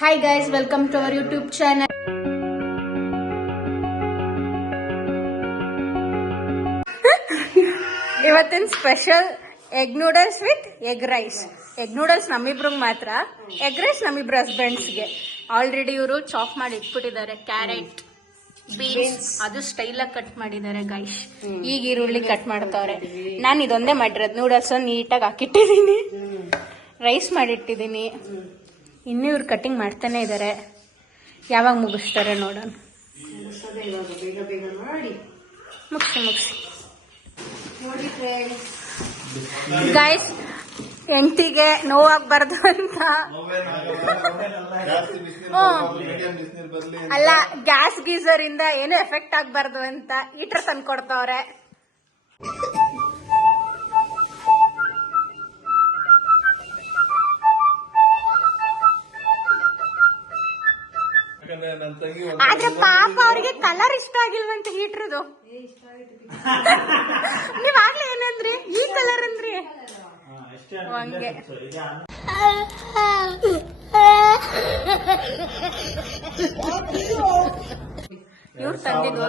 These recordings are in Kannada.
Hi guys, welcome to our YouTube channel. ಇವತ್ತಿನ special egg noodles with egg rice. Egg noodles ನಮ್ಮಿಬ್ರಿಗೆ ಮಾತ್ರ, ಎಗ್ ರೈಸ್ ನಮ್ಮಿಬ್ರು ಹಸ್ಬೆಂಡ್ಸ್ಗೆ. ಆಲ್ರೆಡಿ ಇವರು ಚಾಪ್ ಮಾಡಿ ಇಟ್ಬಿಟ್ಟಿದ್ದಾರೆ. ಕ್ಯಾರೆಟ್, ಬೀನ್ಸ್ ಅದು ಸ್ಟೈಲ್ ಆಗಿ ಕಟ್ ಮಾಡಿದ್ದಾರೆ ಗೈಸ್. ಈಗ ಈರುಳ್ಳಿ ಕಟ್ ಮಾಡ್ತಾವ್ರೆ. ನಾನು ಇದೊಂದೇ ಮಾಡಿರೋದು. ನೂಡಲ್ಸ್ ನೀಟಾಗಿ ಹಾಕಿಟ್ಟಿದ್ದೀನಿ, ರೈಸ್ ಮಾಡಿಟ್ಟಿದ್ದೀನಿ. ಇನ್ನೂ ಇವ್ರು ಕಟಿಂಗ್ ಮಾಡ್ತಾನೆ ಇದ್ದಾರೆ. ಯಾವಾಗ ಮುಗಿಸ್ತಾರೆ ನೋಡೋಣ. ಮುಗಿಸಿ ಗೈಸ್, ಹೆಂಡತಿಗೆ ನೋವಾಗ್ಬಾರ್ದು ಅಂತ ಅಲ್ಲ, ಗ್ಯಾಸ್ ಗೀಸರ್ ಇಂದ ಏನು ಎಫೆಕ್ಟ್ ಆಗ್ಬಾರ್ದು ಅಂತ ಹೀಟರ್ ತಂದ್ಕೊಡ್ತಾವ್ರೆ. ಆದ್ರೆ ಪಾಪ ಅವ್ರಿಗೆ ಕಲರ್ ಇಷ್ಟ ಆಗಿಲ್ವಂತ ಹೀಟ್ರದು. ನೀವ್ ಆಗ್ಲೇ ಏನಂದ್ರಿ, ಈ ಕಲರ್ ಅಂದ್ರಿ. ಹಂಗೆ ಇವ್ರು ತಂದಿದ್ವು.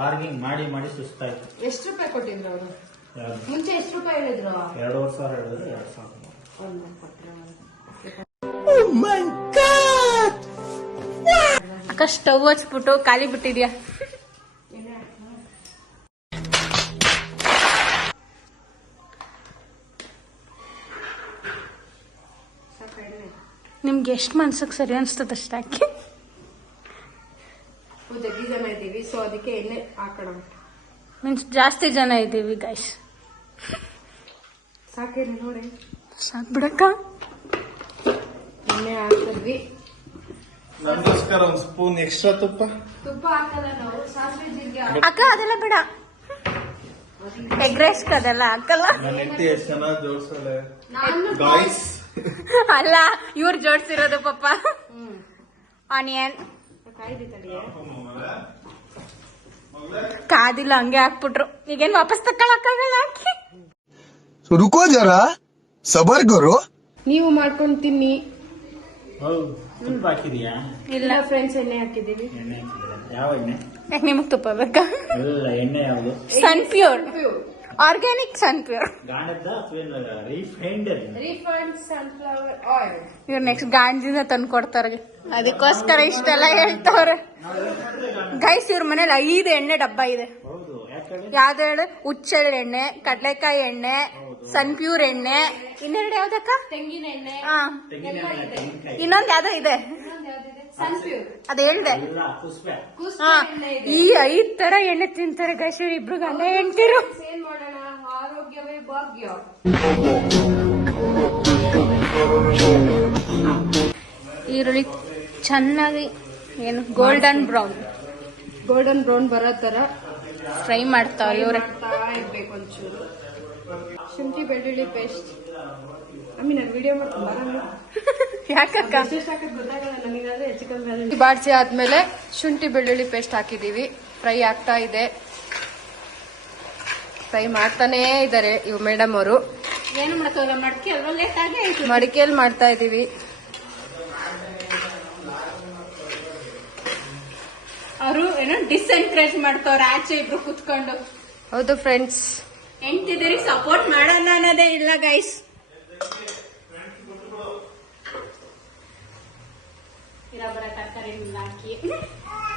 ಬಾರ್ಗಿಂಗ್ ಮಾಡಿ ಮಾಡಿ ಸುಸ್ತಾಯ್ತು. ಎಷ್ಟು ರೂಪಾಯಿ ಕೊಟ್ಟಿದ್ರು ಅವರು? ಮುಂಚೆ ಎಷ್ಟು ರೂಪಾಯಿ ಹೇಳಿದ್ರು? 2,500 ಹೇಳಿದ್ರು. 2,000. ಅಕ್ಕ ಸ್ಟವ್ ಹಚ್ಬಿಟ್ಟು ಖಾಲಿ ಬಿಟ್ಟಿದ್ಯಾ? ನಿಮ್ಗೆ ಎಷ್ಟು ಮನ್ಸಕ್ ಸರಿ ಅನ್ಸ್ತದ ಅಷ್ಟ ಹಾಕಿ. ಜಗ್ಗಿ ಜನ ಇದ್ದೀವಿ, ಸೊ ಅದಕ್ಕೆ ಎಣ್ಣೆ ಹಾಕೋಣ. ಮೀನ್ಸ್ ಜಾಸ್ತಿ ಜನ ಇದ್ದೀವಿ ಗೈಸ್. ಸಾಕೇನು ನೋಡಿ, ಸಾಕ್ ಬಿಡಕ್ಕ. ಎಣ್ಣೆ ಹಾಕಿದ್ವಿ. ನಮಸ್ಕಾರ. ಒಂದು ಸ್ಪೂನ್ ಎಕ್ಸ್ಟ್ರಾ ತುಪ್ಪ ಹಾಕಲ್ಲ ನಾವು, ಸಾಸಿವೆ ಜೀರಿಗೆ ಅಕ್ಕ ಅದೆಲ್ಲ ಬೇಡ. ಎಗ್ ರೈಸ್ ಅದೆಲ್ಲ ಹಾಕಲ್ಲ. ನನ್ನ ಹೆಂಡತಿ ಎಷ್ಟು ಚೆನ್ನಾಗಿ ಜೋಡಿಸಲ್ಲ ನಾನು ಗಾಯ್ಸ್. ಅಲ್ಲ, ಇವ್ರು ಜೋಡ್ಸಿರೋದು ಪಾಪ. ಆನಿಯನ್ ಕಾದಿಲ್ಲ, ಹಂಗೆ ಹಾಕ್ಬಿಟ್ರು. ಈಗೇನ್ ವಾಪಸ್ ತಕ್ಕೊಳಕ್ಕಾಗಲ್ಲ. ಹಾಕಿ ರುಕೋ ಜರಾ ಸಬರ್ ಕರೋ. ನೀವು ಮಾಡ್ಕೊಂಡು ತಿನ್ನಿ. ತುಪ್ಪ ಹಾಕಿದೀಯಾ? ಇಲ್ಲ ಫ್ರೆಂಡ್ಸ್, ಎಣ್ಣೆ ಹಾಕಿದೀವಿ. ಎಣ್ಣೆ ಹಾಕಿದ್ದೀರಾ? ಯಾವ ಎಣ್ಣೆ? ಯಾಕೆ ನಿಮಗ್ ತುಪ್ಪ ಬೇಕಾ? ಇಲ್ಲ, ಎಣ್ಣೆ ಯಾವುದು? Sun pure, organic sun pure. ಗಾಣದ ರಿಫೈಂಡ್ ಸನ್ಫ್ಲವರ್ ಆಯಿಲ್. ಇವ್ರು ನೆಕ್ಸ್ಟ್ ಗಾಂಜಿನ ತಂದು ಕೊಡ್ತಾರೆ. ಅದಕ್ಕೋಸ್ಕರ ಇಷ್ಟೆಲ್ಲ ಹೇಳ್ತವ್ರೆ ಗೈಸ್. ಇವ್ರ ಮನೇಲಿ 5 ಎಣ್ಣೆ ಡಬ್ಬ ಇದೆ. ಹೌದು. ಯಾಕಂದ್ರೆ ಯಾವ್ದು ಹೇಳು? ಹುಚ್ಚೆಳ್ಳು ಎಣ್ಣೆ, ಕಡ್ಲೆಕಾಯಿ ಎಣ್ಣೆ, ಸನ್ ಪ್ಯೂರ್ ಎಣ್ಣೆ, ಇನ್ನೆರಡು ಯಾವ್ದಕ್ಕ? ತೆಂಗಿನ ಎಣ್ಣೆ, ಹಾ, ಇನ್ನೊಂದ್ ಯಾವ್ದೋ ಇದೆ, ಸನ್ಫ್ಯೂರ್, ಅದ್ ಹೇಳ್ದೆ. ಎಲ್ಲ ಪುಷ್ಪ. ಹಾ, ಈ 5 ತರ ಎಣ್ಣೆ ತಿಂತಾರೆ ಗೈಸ್. ಇಬ್ರು ಗಂಡ ಹೆಂಡ್ತಿರು. ಏನ್ ಮಾಡೋಣ, ಆರೋಗ್ಯವೇ ಭಾಗ್ಯ. ಈರುಳ್ಳಿ ಚೆನ್ನಾಗಿ ಏನು ಗೋಲ್ಡನ್ ಬ್ರೌನ್ ಬರೋ ತರ ಫ್ರೈ ಮಾಡ್ತಾವ ಇವ್ರೆ. ಇರ್ಬೇಕು. ಒಂಚೂರು ಶುಂಠಿ ಬೆಳ್ಳುಳ್ಳಿ ಪೇಸ್ಟ್. ನಾನು ವಿಡಿಯೋ ಮಾಡ್ಕೊಂಡು ಯಾಕಕ್ಕ? ಬಾಡ್ಸಿ ಆದ್ಮೇಲೆ ಶುಂಠಿ ಬೆಳ್ಳುಳ್ಳಿ ಪೇಸ್ಟ್ ಹಾಕಿದೀವಿ. ಫ್ರೈ ಆಗ್ತಾ ಇದೆ. ಫ್ರೈ ಮಾಡ್ತಾನೇ ಇದಾರೆ ಇವ್ ಮೇಡಮ್ ಅವರು. ಏನು ಮಾಡ್ತಾರ? ಮಡಕೆ ಅಲ್ವಾ, ಲೇಟ್ ಆಗಿ ಆಯ್ತು. ಮಡಿಕೆಯಲ್ಲಿ ಮಾಡ್ತಾ ಇದೀವಿ. ಅವರು ಏನೋ ಡಿಸ್ಎನ್ಕರೇಜ್ ಮಾಡ್ತಾವ್ರ ಆಚೆ ಇಬ್ರು ಕುತ್ಕೊಂಡು. ಹೌದು ಫ್ರೆಂಡ್ಸ್, ಹೆಂಡ್ತಿದ್ದೀರಿ ಸಪೋರ್ಟ್ ಮಾಡೋಣ ಅನ್ನೋದೇ ಇಲ್ಲ ಗೈಸ್.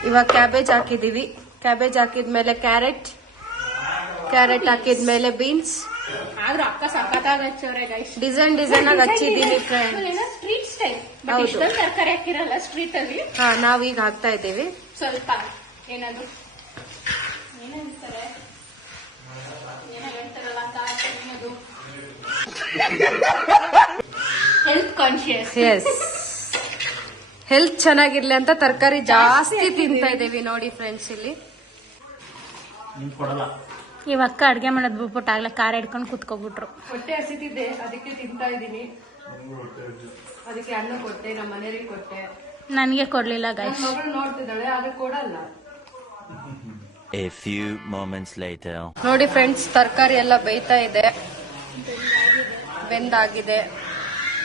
ಇವಾಗ ಕ್ಯಾಬೇಜ್ ಹಾಕಿದೀವಿ. ಕ್ಯಾಬೇಜ್ ಹಾಕಿದ್ಮೇಲೆ ಕ್ಯಾರೆಟ್ ಹಾಕಿದ್ಮೇಲೆ ಬೀನ್ಸ್. ಆದ್ರೂ ಅಕ್ಕ ಸಖತ್ತಾಗಿ ಹಚ್ಚವ್ರೆ ಗೈಸ್. ಡಿಸೈನ್ ಆಗಿ ಹಚ್ಚಿದೀನಿ ಫ್ರೆಂಡ್ಸ್. Street style. ಹೌದು. ಇಷ್ಟೊಂದು ತರಕಾರಿ ಹಾಕಿರಲ್ಲ ಸ್ಟ್ರೀಟ್ ಅಲ್ಲಿ. ಹಾ, ನಾವೀಗ ಹಾಕ್ತಾ ಇದ್ದೀವಿ. ಸ್ವಲ್ಪ ಏನದು ಏನಂತಾರೆ, ಏನೋ ಹೇಳ್ತಾರಲ್ಲ ಅಂತ ಹೆಲ್ತ್ ಕಾನ್ಶಿಯಸ್. ಎಸ್, ಹೆಲ್ತ್ ಚೆನ್ನಾಗಿರ್ಲಿ ಅಂತ ತರಕಾರಿ ಜಾಸ್ತಿ ತಿಂತಾ ಇದೀವಿ ನೋಡಿ ಫ್ರೆಂಡ್ಸ್. ಇಲ್ಲಿ ನಿಮ್ಗೆ ಕೊಡಲ್ಲ. ಇವ್ ಅಕ್ಕ ಅಡ್ಗೆ ಮಾಡೋದ್ ಬಿಟ್ಬಿಟ್ಟು ಆಗ್ಲೇ ಖಾರ ಹಿಡ್ಕೊಂಡು ಕುತ್ಕೊಬಿಟ್ರು. ಹೊಟ್ಟೆ ಹಸಿತಿದ್ದೆ, ಅದಕ್ಕೆ ತಿಂತಾ ಇದೀನಿ. ಅದಕ್ಕೆ ಅನ್ನ ಕೊಟ್ಟೆ, ನಮ್ಮ ಮನೆಯವರಿಗೆ ಕೊಟ್ಟೆ. ನನ್ಗೆ ಕೊಡ್ಲಿಲ್ಲ ಗೈಸ್. ಮಗಳು ನೋಡ್ತಿದ್ದಾಳೆ, ಅದು ಕೊಡಲ್ಲ. A few moments later. ನೋಡಿ ಫ್ರೆಂಡ್ಸ್, ತರಕಾರಿ ಎಲ್ಲ ಬೇಯ್ತಾ ಇದೆ, ಬೆಂದಾಗಿದೆ.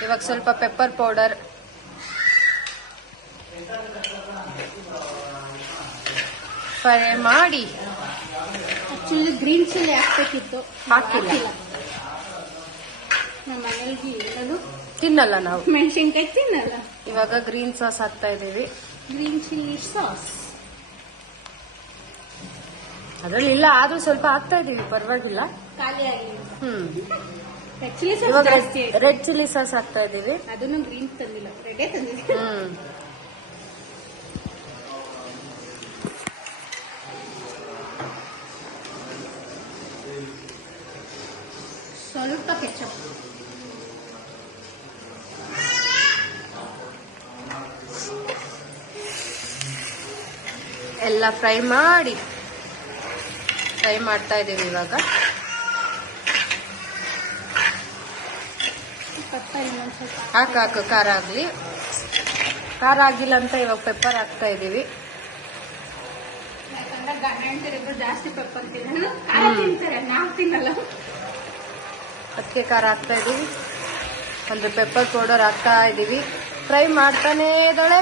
ಇವಾಗ ಸ್ವಲ್ಪ ಪೆಪ್ಪರ್ ಪೌಡರ್, ಫ್ರೈ ಮಾಡಿ ಆಕ್ಚುಲಿ ಗ್ರೀನ್ ಚಿಲ್ಲಿ ಹಾಕ್ಬೇಕಿತ್ತು, ಹಾಕಿಲ್ಲ. ನಮ್ಮ ಮನೇಲಿ ಏನದು ತಿನ್ನಲ್ಲ ನಾವು. ಮೆಣಸಿನ್ಕಾಯಿ ತಿನ್ನಲ್ಲ. ಇವಾಗ ಗ್ರೀನ್ ಸಾಸ್ ಹಾಕ್ತಾ ಇದೀವಿ. ಗ್ರೀನ್ ಚಿಲ್ಲಿ ಸಾಸ್ ಅದ್ರಲ್ಲಿ ಇಲ್ಲ, ಆದ್ರೂ ಸ್ವಲ್ಪ ಹಾಕ್ತಾ ಇದೀವಿ, ಪರವಾಗಿಲ್ಲ. ಖಾಲಿ ಆಗಿದೆ. ರೆಡ್ ಚಿಲ್ಲಿ ಸಾಸ್ ಇವಾಗ ಜಾಸ್ತಿ ಆಯ್ತು. ರೆಡ್ ಚಿಲ್ಲಿ ಸಾಸ್ ಹಾಕ್ತಾ ಇದೀವಿ. ಅದನ್ನು ಗ್ರೀನ್ ತಂದಿಲ್ಲ, ರೆಡೇ ತಂದಿದೆ. ಸ್ವಲ್ಪ ಕೆಚಪ್. ಎಲ್ಲ ಫ್ರೈ ಮಾಡ್ತಾ ಇದೀವಿ ಇವಾಗ. ಹಾಕು, ಖಾರ ಆಗ್ಲಿ. ಖಾರ ಆಗಿಲ್ಲ ಅಂತ ಇವಾಗ ಪೆಪ್ಪರ್ ಹಾಕ್ತಾ ಇದೀವಿ. ಯಾಕಂದ್ರೆ ಗಂಡ ಹೆಂಡತಿರಿಬ್ರು ಜಾಸ್ತಿ ಪೆಪ್ಪರ್ ತಿಂತಾರೆ, ನಾವು ತಿನ್ನಲ್ಲ. ಅದಕ್ಕೆ ಖಾರ ಹಾಕ್ತಾ ಇದೀವಿ. ಅಂದ್ರೆ ಪೆಪ್ಪರ್ ಪೌಡರ್ ಹಾಕ್ತಾ ಇದೀವಿ. ಫ್ರೈ ಮಾಡ್ತಾನೆ ಇದ್ದಾಳೆ.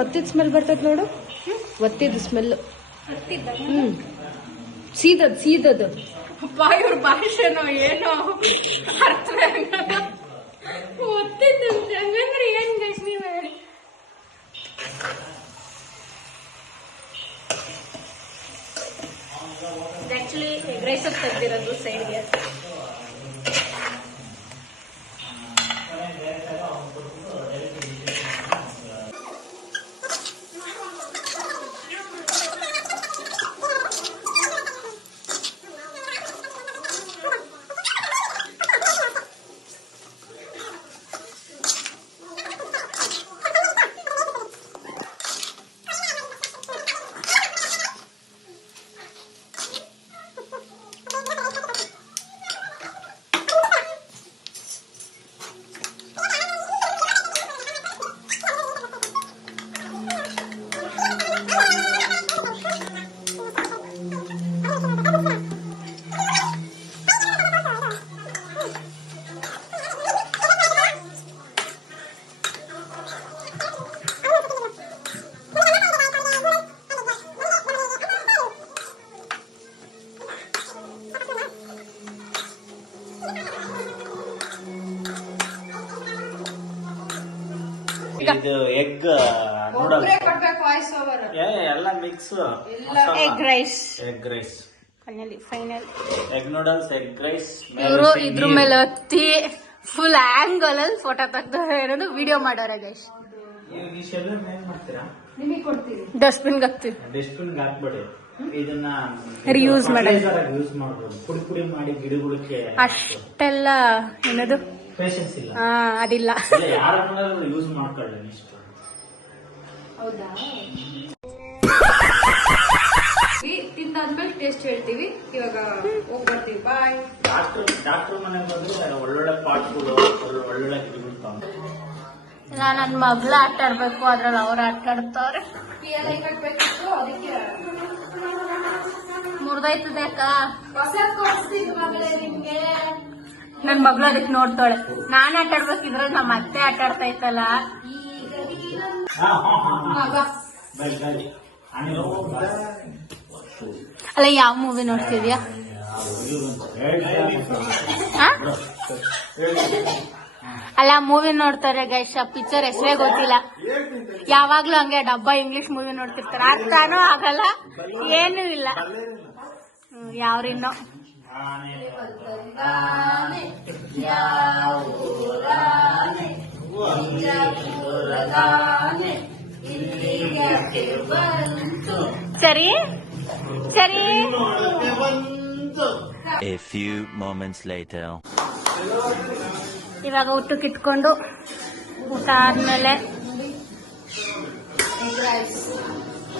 ಒತ್ತಿದ ಸ್ಮೆಲ್ ಬರ್ತೈತೆ ನೋಡು, ಒತ್ತಿದ ಸ್ಮೆಲ್. ಸೀದದ್ ಅಪ್ಪ ಇವ್ರ ಭಾಷೆನೋ ಏನೋ ಅರ್ಥವೇ ಆಗಲ್ಲ. ಒತ್ತಿದ್ದಂತೆ ಹಂಗಂದ್ರೆ ಏನ್ ಗೈಸ್ ನೀವೇ ಹೇಳಿ. ಆಕ್ಚುಲಿ ಎಗ್ ರೈಸ್ ತೆಗ್ದಿರೋದು ಸೈಡ್ಗೆ. ಇದು ಎಗ್ ನೂಡಲ್ಸ್ ವಾಯ್ಸ್ ಓವರ್. ಎಲ್ಲ mix egg rice. Egg rice final egg noodles, egg rice. ಇವರು ಇದ್ರ ಮೇಲೆ ಹತ್ತಿ ಫುಲ್ ಆಂಗಲ್ ಅಲ್ಲಿ ಫೋಟೋ ತೆಗ್ದು ಏನದು ವಿಡಿಯೋ ಮಾಡೋರ ಗೈಸ್. ಏನ್ ಮಾಡ್ತೀರಾ? ನಿಮಗೆ ಕೊಡ್ತೀವಿ. ಡಸ್ಟ್ಬಿನ್ ಹಾಕ್ತಿವಿ. ಡಸ್ಟ್ಬಿನ್ ಹಾಕ್ಬೇಡಿ, ಇದನ್ನ ರಿಯೂಸ್ ಮಾಡಿ ಯೂಸ್ ಮಾಡಬಹುದು. ಪುಡಿ ಪುಡಿ ಮಾಡಿ ಗಿಡಗಳಿಗೆ ಅಷ್ಟೆಲ್ಲ ಏನದು ಪೇಷನ್ಸ್ ಇಲ್ಲ, ಅದಿಲ್ಲ. ಯಾರ ಯೂಸ್ ಮಾಡ್ಕೊಳ್ಳಿ ಇಷ್ಟು. ಹೌದಾ? ತಿಂದಾದ್ಮೇಲೆ ಟೇಸ್ಟ್ ಹೇಳ್ತೀವಿ. ಇವಾಗ ಹೋಗ್ಬರ್ತೀವಿ. ಬಾಯ್. ಡಾಕ್ಟರ್ ಮನೆಗೆ ಬಂದ್ರೆ ಒಳ್ಳೊಳ್ಳೆ ಪಾಟ್ಗಳು, ಒಳ್ಳೊಳ್ಳೆ ಗಿಡಗಳು ತಗೊಂಡು ನನ್ನ ಮಗ್ಳು ಆಟ ಆಡ್ಬೇಕು, ಅದ್ರಲ್ಲಿ ಅವ್ರು ಆಟ ಆಡ್ತಾವ್ರೆ. ಕಟ್ಬೇಕಿತ್ತು, ಅದಕ್ಕೆ ಮುರ್ದೋಯ್ತದೆ ಅಕ್ಕ. ನನ್ ಮಗಳು ಅದಕ್ಕೆ ನೋಡ್ತಾಳೆ. ನಾನ್ ಆಟ ಆಡ್ಬೇಕಿದ್ರೆ ನಮ್ಮ ಅತ್ತೆ ಆಟ ಆಡ್ತಾ ಇತ್ತಲ್ಲ. ಅಲ್ಲ ಯಾವ ಮೂವಿ ನೋಡ್ತಿದ್ಯಾ? ಅಲ್ಲ ಮೂವಿ ನೋಡ್ತಾರೆ ಗೈಸ್, ಪಿಕ್ಚರ್ ಹೆಸರೇ ಗೊತ್ತಿಲ್ಲ. ಯಾವಾಗ್ಲೂ ಹಂಗೆ ಡಬ್ಬ ಇಂಗ್ಲಿಷ್ ಮೂವಿ ನೋಡ್ತಿರ್ತಾರೆ, ಅರ್ಥನೂ ಆಗಲ್ಲ, ಏನೂ ಇಲ್ಲ. ಯಾವ್ರಿನ್ನೋ ಸರಿ ಸರಿ. A few moments later. ಇವಾಗ ಊಟಕ್ಕೆ ಇಟ್ಕೊಂಡು ಊಟ ಆದ್ಮೇಲೆ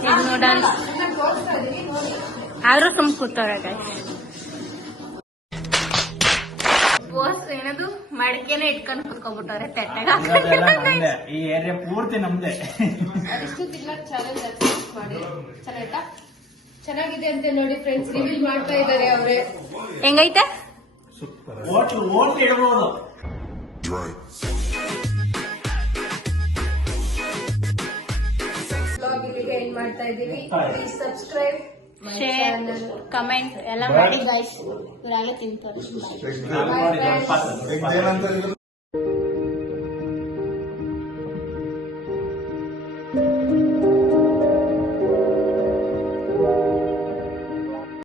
ಎಗ್ ನೂಡಲ್ಸ್ ಆದ್ರೂ ಸುಮ್ ಕೂತವ್ರೆ ಗೈಸ್. ಬೋಸ್ ಏನದು ಮಡಿಕೆನೆ ಇಟ್ಕೊಂಡು ಕುತ್ಕೊಂಡ್ಬಿಟ್ಟವ್ರೆ ತೆಟ್ಟೆಗ. ಈ ಏರಿಯಾ ಪೂರ್ತಿ ನಮ್ದೆ. ಅದಿಷ್ಟು ತಿನ್ನಕ್ ಚಾಲೆಂಜ್ ಮಾಡಿ ಚೆನ್ನಾಯ್ತಾ? ಚೆನ್ನಾಗಿದೆ ಅಂತ ನೋಡಿ ಫ್ರೆಂಡ್ಸ್, ರಿವೀಲ್ ಮಾಡ್ತಾ ಇದ್ದಾರೆ ಅವ್ರೆ. ಹೆಂಗೈತೆ? ಹೋಟ್ಲು ಇಡ್ಬೋದು. ಬ್ಲಾಗ್ ಇಲ್ಲಿಗೆ ಎಂಡ್ ಮಾಡ್ತಾ ಇದ್ದೀವಿ. ಪ್ಲೀಸ್ ಸಬ್ಸ್ಕ್ರೈಬ್, ಶೇರ್, ಕಮೆಂಟ್ ಎಲ್ಲ ಮಾಡಿ ಗೈಸ್. ಇವ್ರಾಗಲೇ ತಿಂತಾರೆ. ಏನಂತ